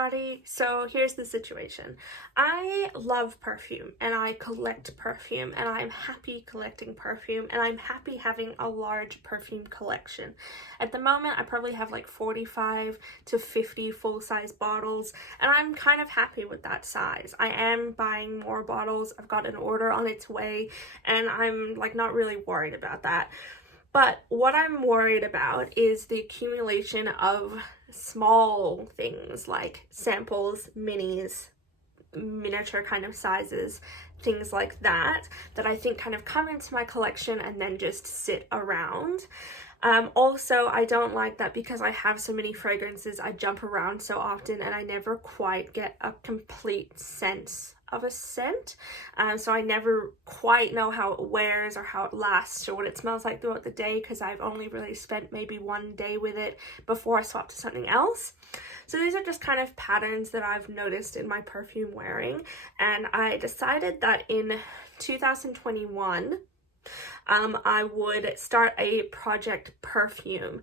everybody. So here's the situation. I love perfume and I collect perfume and I'm happy collecting perfume and I'm happy having a large perfume collection. At the moment, I probably have like 45 to 50 full-size bottles and I'm kind of happy with that size. I am buying more bottles. I've got an order on its way and I'm like not really worried about that. But what I'm worried about is the accumulation of small things like samples, minis, miniature kind of sizes, things like that I think kind of come into my collection and then just sit around. Also, I don't like that because I have so many fragrances, I jump around so often and I never quite get a complete sense of a scent. So I never quite know how it wears or how it lasts or what it smells like throughout the day because I've only really spent maybe one day with it before I swap to something else. So these are just kind of patterns that I've noticed in my perfume wearing, and I decided that in 2021 I would start a project Perfume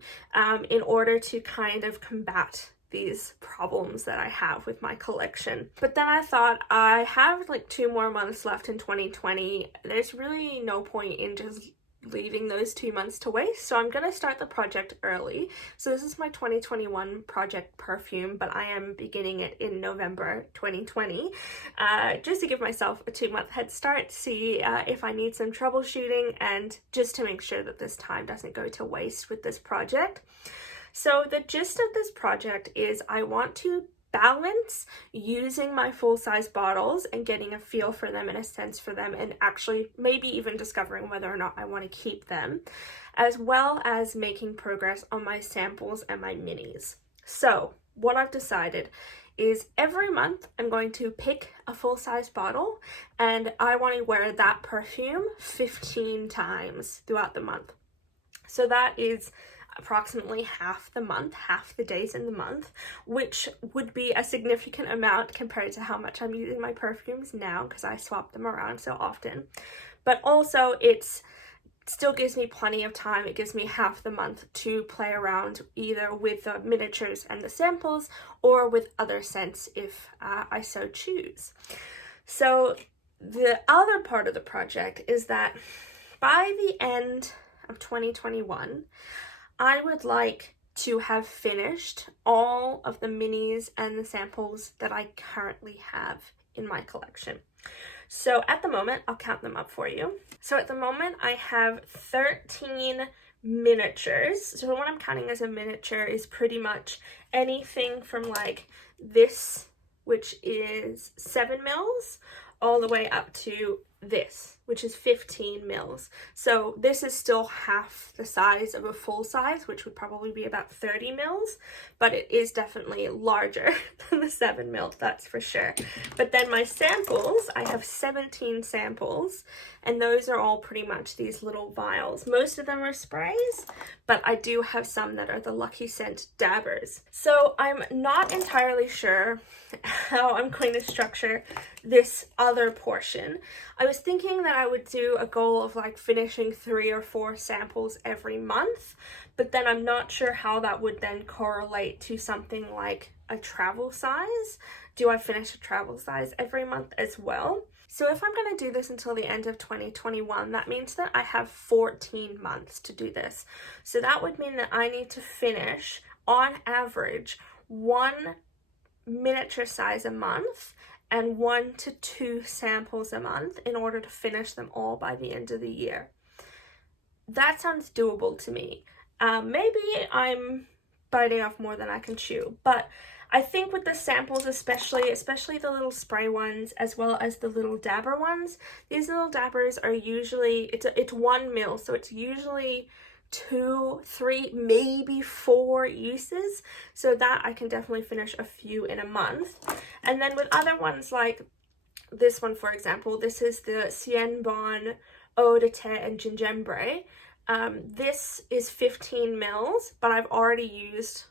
in order to kind of combat these problems that I have with my collection. But then I thought, I have like 2 more months left in 2020. There's really no point in just leaving those 2 months to waste, so I'm gonna start the project early. So this is my 2021 project Perfume, but I am beginning it in November 2020 just to give myself a 2-month head start, see if I need some troubleshooting and just to make sure that this time doesn't go to waste with this project. So the gist of this project is I want to balance using my full-size bottles and getting a feel for them and a sense for them and actually maybe even discovering whether or not I want to keep them, as well as making progress on my samples and my minis. So what I've decided is every month I'm going to pick a full-size bottle and I want to wear that perfume 15 times throughout the month. So that is approximately half the month, half the days in the month, which would be a significant amount compared to how much I'm using my perfumes now because I swap them around so often. But also it still gives me plenty of time. It gives me half the month to play around either with the miniatures and the samples or with other scents if I so choose. So the other part of the project is that by the end of 2021, I would like to have finished all of the minis and the samples that I currently have in my collection. So at the moment, I'll count them up for you. So at the moment, I have 13 miniatures. So what I'm counting as a miniature is pretty much anything from like this, which is 7 mils, all the way up to this, which is 15 mils. So this is still half the size of a full size, which would probably be about 30 mils, but it is definitely larger than the 7 mil, that's for sure. But then my samples, I have 17 samples, and those are all pretty much these little vials. Most of them are sprays, but I do have some that are the Lucky Scent dabbers. So I'm not entirely sure how I'm going to structure this other portion. I was thinking that I would do a goal of like finishing 3 or 4 samples every month, but then I'm not sure how that would then correlate to something like a travel size. Do I finish a travel size every month as well? So if I'm going to do this until the end of 2021, that means that I have 14 months to do this. So that would mean that I need to finish, on average, 1 miniature size a month and 1 to 2 samples a month in order to finish them all by the end of the year. That sounds doable to me. Maybe I'm biting off more than I can chew, but I think with the samples especially the little spray ones as well as the little dabber ones, these little dabbers are usually, it's 1 mil, so it's usually 2, 3, maybe 4 uses, so that I can definitely finish a few in a month. And then with other ones like this one, for example, this is the Cien Bon Eau de Thé and Gingembre. This is 15 mils, but I've already used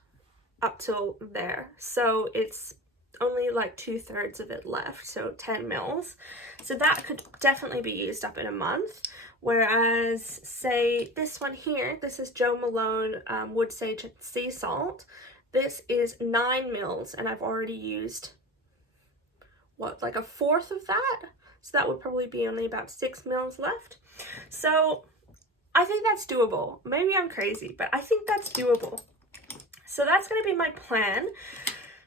up till there, so it's only like 2/3 of it left, so 10 mils. So that could definitely be used up in a month. Whereas, say, this one here, this is Jo Malone Wood Sage and Sea Salt. This is 9 mils, and I've already used, what, like a fourth of that? So that would probably be only about 6 mils left. So I think that's doable. Maybe I'm crazy, but I think that's doable. So that's going to be my plan.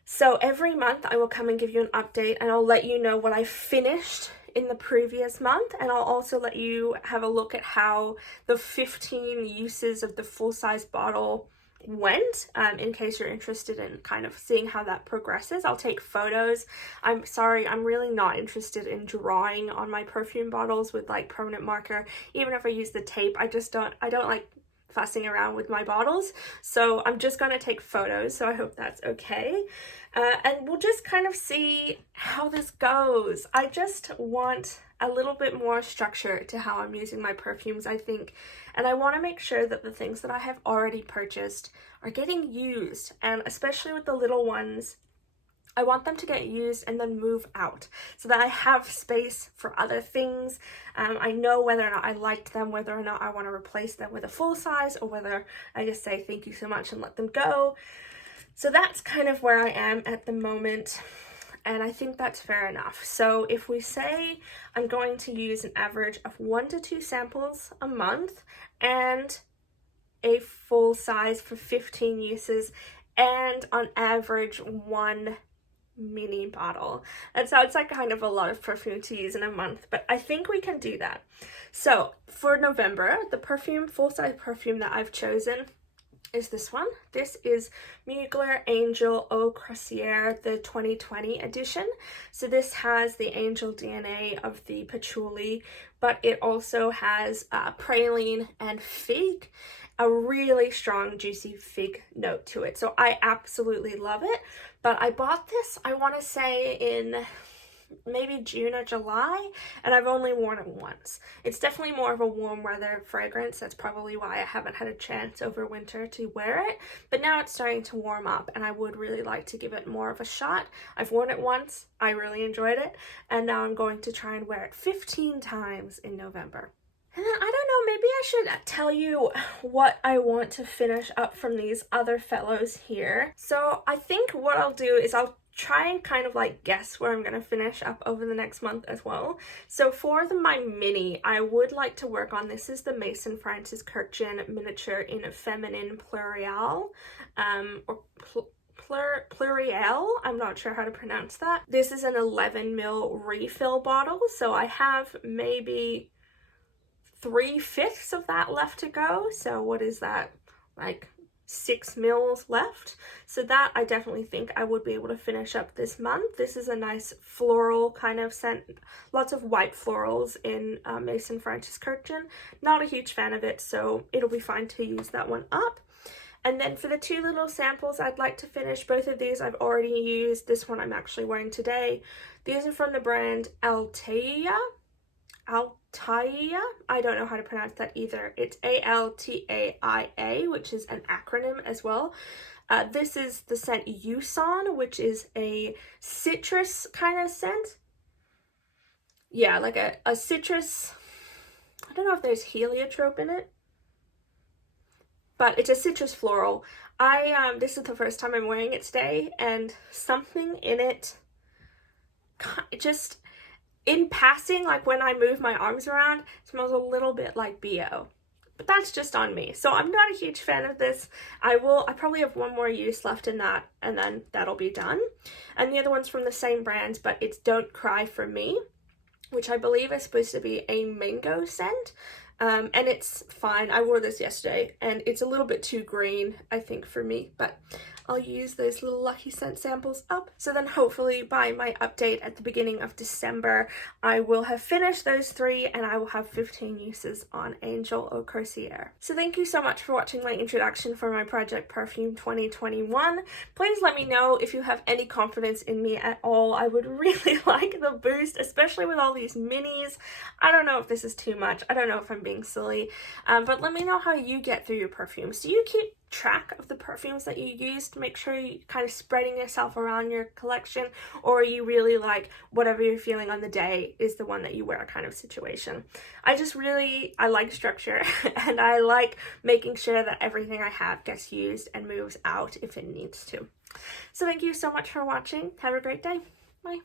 So every month I will come and give you an update, and I'll let you know what I finished in the previous month, and I'll also let you have a look at how the 15 uses of the full-size bottle went, in case you're interested in kind of seeing how that progresses. I'll take photos. I'm sorry, I'm really not interested in drawing on my perfume bottles with like permanent marker. Even if I use the tape, I don't like fussing around with my bottles, so I'm just going to take photos, so I hope that's okay. And we'll just kind of see how this goes. I just want a little bit more structure to how I'm using my perfumes, I think, and I want to make sure that the things that I have already purchased are getting used, and especially with the little ones, I want them to get used and then move out so that I have space for other things. I know whether or not I liked them, whether or not I want to replace them with a full size, or whether I just say thank you so much and let them go. So that's kind of where I am at the moment, and I think that's fair enough. So if we say I'm going to use an average of 1 to 2 samples a month and a full size for 15 uses, and on average 1 mini bottle. That sounds like kind of a lot of perfume to use in a month, but I think we can do that. So for November, the full-size perfume that I've chosen is this one. This is Mugler Angel Eau Crociere, the 2020 edition. So this has the angel DNA of the patchouli, but it also has praline and fig, a really strong juicy fig note to it. So I absolutely love it. But I bought this, I want to say, in maybe June or July, and I've only worn it once. It's definitely more of a warm weather fragrance. That's probably why I haven't had a chance over winter to wear it, but now it's starting to warm up and I would really like to give it more of a shot. I've worn it once, I really enjoyed it, and now I'm going to try and wear it 15 times in November. And then, I don't know, maybe I should tell you what I want to finish up from these other fellows here. So I think what I'll do is I'll try and kind of like guess where I'm going to finish up over the next month as well. So for my mini, I would like to work on, this is the Mason Francis Kurkdjian miniature in a feminine plurial, or pluriel, I'm not sure how to pronounce that. This is an 11 ml refill bottle, so I have maybe 3/5 of that left to go. So what is that, like 6 mils left? So that I definitely think I would be able to finish up this month. This is a nice floral kind of scent, lots of white florals in Mason Francis Kurkdjian. Not a huge fan of it, so it'll be fine to use that one up. And then for the 2 little samples, I'd like to finish both of these. I've already used this one I'm actually wearing today. These are from the brand Altaia, I don't know how to pronounce that either. It's Altaia, which is an acronym as well. This is the scent Yusan, which is a citrus kind of scent. Yeah, like a citrus, I don't know if there's heliotrope in it, but it's a citrus floral. This is the first time I'm wearing it today, and something in it just, in passing, like when I move my arms around, it smells a little bit like BO. But that's just on me. So I'm not a huge fan of this. I probably have 1 more use left in that, and then that'll be done. And the other one's from the same brand, but it's Don't Cry For Me, which I believe is supposed to be a mango scent. And it's fine. I wore this yesterday, and it's a little bit too green, I think, for me, but I'll use those little lucky scent samples up. So then hopefully by my update at the beginning of December, I will have finished those 3 and I will have 15 uses on Angel Eau Crociere. So thank you so much for watching my introduction for my project Perfume 2021. Please let me know if you have any confidence in me at all. I would really like the boost, especially with all these minis. I don't know if this is too much. I don't know if I'm being silly, but let me know how you get through your perfumes. Do you keep track of the perfumes that you use to make sure you're kind of spreading yourself around your collection, or are you really like whatever you're feeling on the day is the one that you wear kind of situation? I like structure and I like making sure that everything I have gets used and moves out if it needs to. So thank you so much for watching. Have a great day. Bye.